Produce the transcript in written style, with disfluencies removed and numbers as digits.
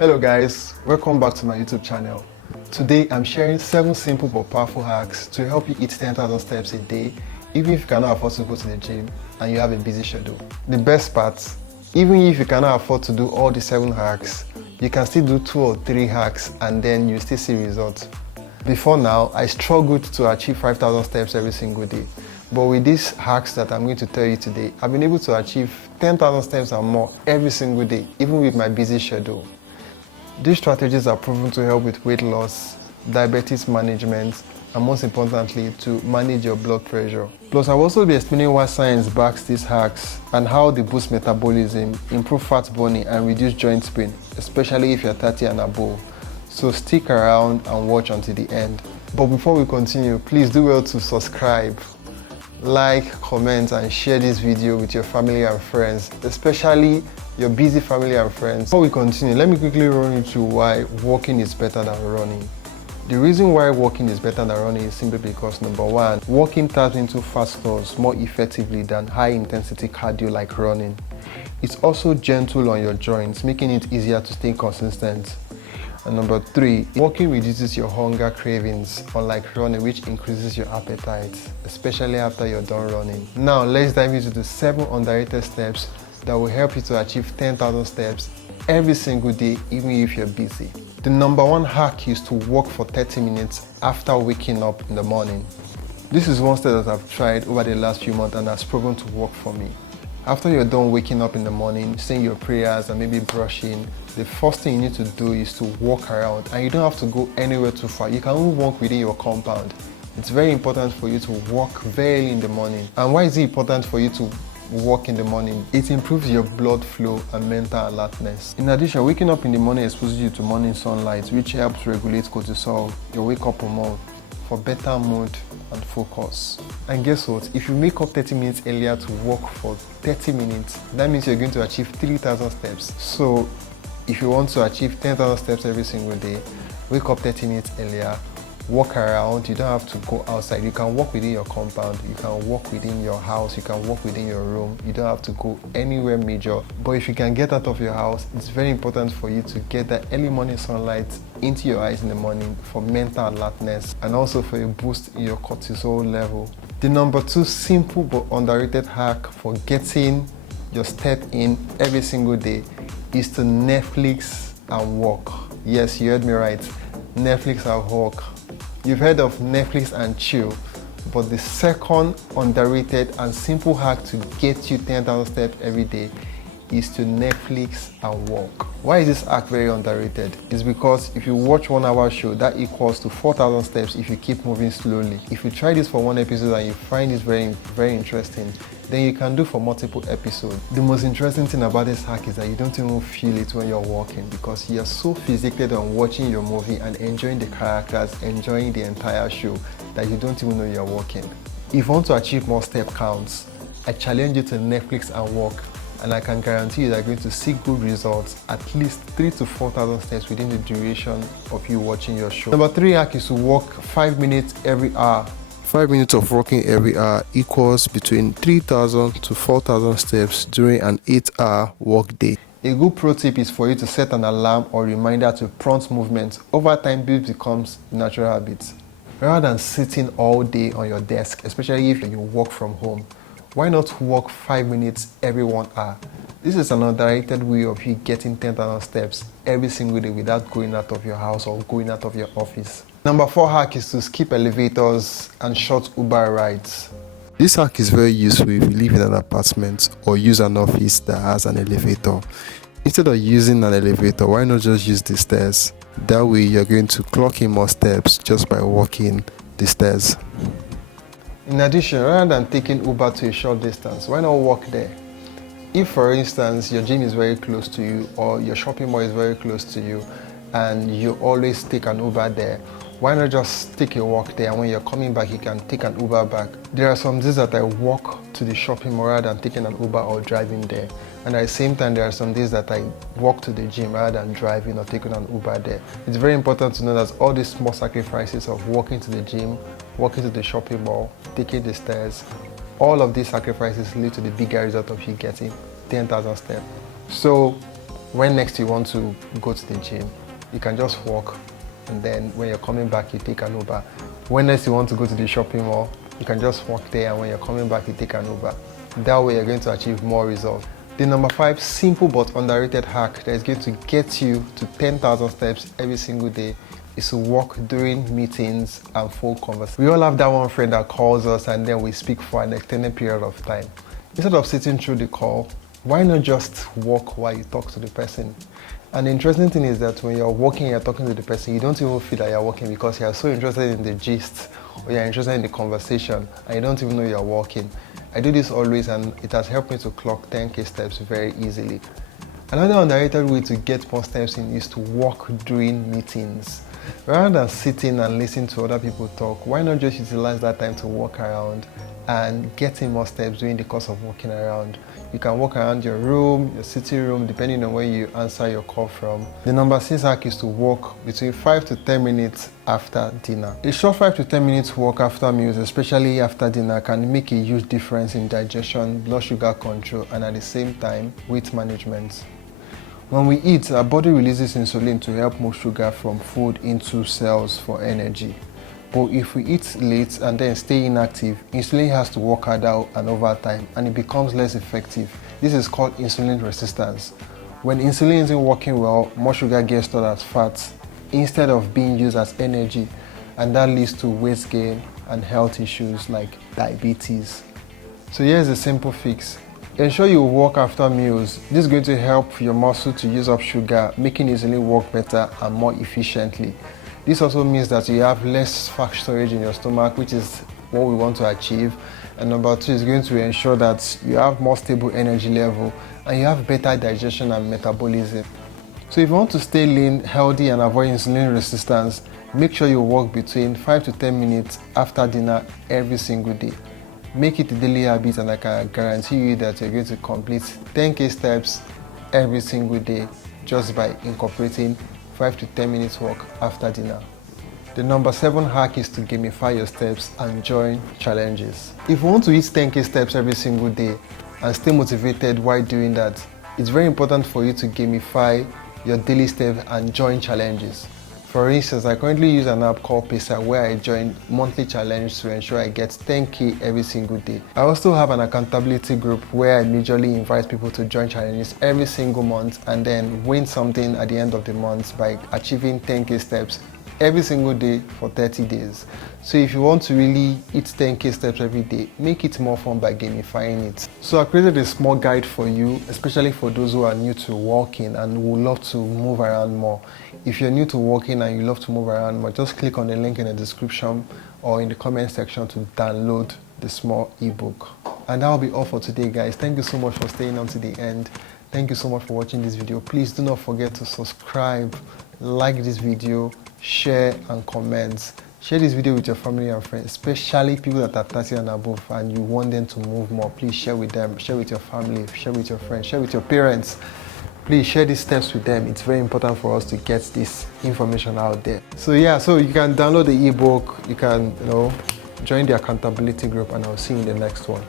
Hello guys, welcome back to my YouTube channel. Today I'm sharing 7 simple but powerful hacks to help you hit 10,000 steps a day even if you cannot afford to go to the gym and you have a busy schedule. The best part, even if you cannot afford to do all the 7 hacks, you can still do 2 or 3 hacks and then you still see results. Before now, I struggled to achieve 5,000 steps every single day. But with these hacks that I'm going to tell you today, I've been able to achieve 10,000 steps and more every single day, even with my busy schedule. These strategies are proven to help with weight loss, diabetes management, and most importantly, to manage your blood pressure. Plus, I'll also be explaining why science backs these hacks and how they boost metabolism, improve fat burning, and reduce joint pain, especially if you're 30 and above. So stick around and watch until the end. But before we continue, please do well to subscribe, like, comment, and share this video with your family and friends, especially your busy family and friends. Before we continue, let me quickly run you through why walking is better than running. The reason why walking is better than running is simply because, number one, walking taps into fat stores more effectively than high-intensity cardio like running. It's also gentle on your joints, making it easier to stay consistent. And number 3, walking reduces your hunger cravings, unlike running, which increases your appetite, especially after you're done running. Now, let's dive into the 7 underrated steps that will help you to achieve 10,000 steps every single day, even if you're busy. The number 1 hack is to walk for 30 minutes after waking up in the morning. This is one step that I've tried over the last few months and has proven to work for me. After you're done waking up in the morning, saying your prayers and maybe brushing, the first thing you need to do is to walk around, and you don't have to go anywhere too far. You can even walk within your compound. It's very important for you to walk very early in the morning. And why is it important for you to walk in the morning? It improves your blood flow and mental alertness. In addition, waking up in the morning exposes you to morning sunlight, which helps regulate cortisol, your wake-up hormone, for better mood and focus. And guess what? If you wake up 30 minutes earlier to walk for 30 minutes, that means you're going to achieve 3,000 steps. So if you want to achieve 10,000 steps every single day, wake up 30 minutes earlier, walk around. You don't have to go outside. You can walk within your compound, you can walk within your house, you can walk within your room. You don't have to go anywhere major. But if you can get out of your house, it's very important for you to get that early morning sunlight into your eyes in the morning for mental alertness and also for a boost in your cortisol level. The number 2 simple but underrated hack for getting your step in every single day is to Netflix and walk. Yes, you heard me right. Netflix and walk. You've heard of Netflix and chill, but the second underrated and simple hack to get you 10,000 steps every day is to Netflix and walk. Why is this hack very underrated? It's because if you watch 1 hour show, that equals to 4,000 steps if you keep moving slowly. If you try this for 1 episode and you find this very interesting, then you can do for multiple episodes. The most interesting thing about this hack is that you don't even feel it when you're walking, because you're so fixated on watching your movie and enjoying the characters, enjoying the entire show, that you don't even know you're walking. If you want to achieve more step counts, I challenge you to Netflix and walk, and I can guarantee you that you're going to see good results, at least 3,000 to 4,000 steps within the duration of you watching your show. Number 3 hack is to walk 5 minutes every hour. 5 minutes of walking every hour equals between 3,000 to 4,000 steps during an 8-hour work day. A good pro tip is for you to set an alarm or reminder to prompt movement. Over time, this becomes a natural habit. Rather than sitting all day on your desk, especially if you work from home, why not walk 5 minutes every 1 hour? This is an underrated way of you getting 10,000 steps every single day without going out of your house or going out of your office. Number 4 hack is to skip elevators and short Uber rides. This hack is very useful if you live in an apartment or use an office that has an elevator. Instead of using an elevator, why not just use the stairs? That way you're going to clock in more steps just by walking the stairs. In addition, rather than taking Uber to a short distance, why not walk there? If, for instance, your gym is very close to you or your shopping mall is very close to you and you always take an Uber there, why not just take a walk there, and when you're coming back you can take an Uber back? There are some days that I walk to the shopping mall rather than taking an Uber or driving there, and at the same time there are some days that I walk to the gym rather than driving or taking an Uber there. It's very important to know that all these small sacrifices of walking to the gym, walking to the shopping mall, taking the stairs, all of these sacrifices lead to the bigger result of you getting 10,000 steps. So when next you want to go to the gym, you can just walk, and then when you're coming back, you take an Uber. When next you want to go to the shopping mall, you can just walk there, and when you're coming back, you take an Uber. That way you're going to achieve more results. The number 5 simple but underrated hack that is going to get you to 10,000 steps every single day is to walk during meetings and phone conversations. We all have that one friend that calls us and then we speak for an extended period of time. Instead of sitting through the call, why not just walk while you talk to the person? And the interesting thing is that when you're walking and you're talking to the person, you don't even feel that you're walking because you're so interested in the gist or you're interested in the conversation and you don't even know you're walking. I do this always and it has helped me to clock 10k steps very easily. Another underrated way to get more steps in is to walk during meetings. Rather than sitting and listening to other people talk, why not just utilize that time to walk around and get in more steps during the course of walking around? You can walk around your room, your sitting room, depending on where you answer your call from. The number 6 hack is to walk between 5 to 10 minutes after dinner. A short 5 to 10 minutes walk after meals, especially after dinner, can make a huge difference in digestion, blood sugar control, and at the same time, weight management. When we eat, our body releases insulin to help move sugar from food into cells for energy. But if we eat late and then stay inactive, insulin has to work harder and over time, and it becomes less effective. This is called insulin resistance. When insulin isn't working well, more sugar gets stored as fat instead of being used as energy, and that leads to weight gain and health issues like diabetes. So here's a simple fix. Ensure you walk after meals. This is going to help your muscle to use up sugar, making insulin work better and more efficiently. This also means that you have less fat storage in your stomach, which is what we want to achieve. And number 2 is going to ensure that you have more stable energy level and you have better digestion and metabolism. So if you want to stay lean, healthy and avoid insulin resistance, make sure you walk between 5 to 10 minutes after dinner every single day. Make it a daily habit and I can guarantee you that you're going to complete 10k steps every single day just by incorporating 5 to 10 minutes walk after dinner. The number 7 hack is to gamify your steps and join challenges. If you want to hit 10k steps every single day and stay motivated while doing that, it's very important for you to gamify your daily steps and join challenges. For instance, I currently use an app called Pacer where I join monthly challenges to ensure I get 10k every single day. I also have an accountability group where I majorly invite people to join challenges every single month and then win something at the end of the month by achieving 10k steps every single day for 30 days. So if you want to really hit 10k steps every day, make it more fun by gamifying it. So I created a small guide for you, especially for those who are new to walking and would love to move around more. If you're new to walking and you love to move around more, just click on the link in the description or in the comment section to download the small ebook. And that will be all for today, guys. Thank you so much for staying on to the end. Thank you so much for watching this video. Please do not forget to subscribe, like this video, share and comment. Share this video with your family and friends, especially people that are 30 and above and you want them to move more. Please share with them, share with your family, share with your friends, share with your parents. Please share these steps with them. It's very important for us to get this information out there. So yeah, so you can download the ebook, you can join the accountability group, and I'll see you in the next one.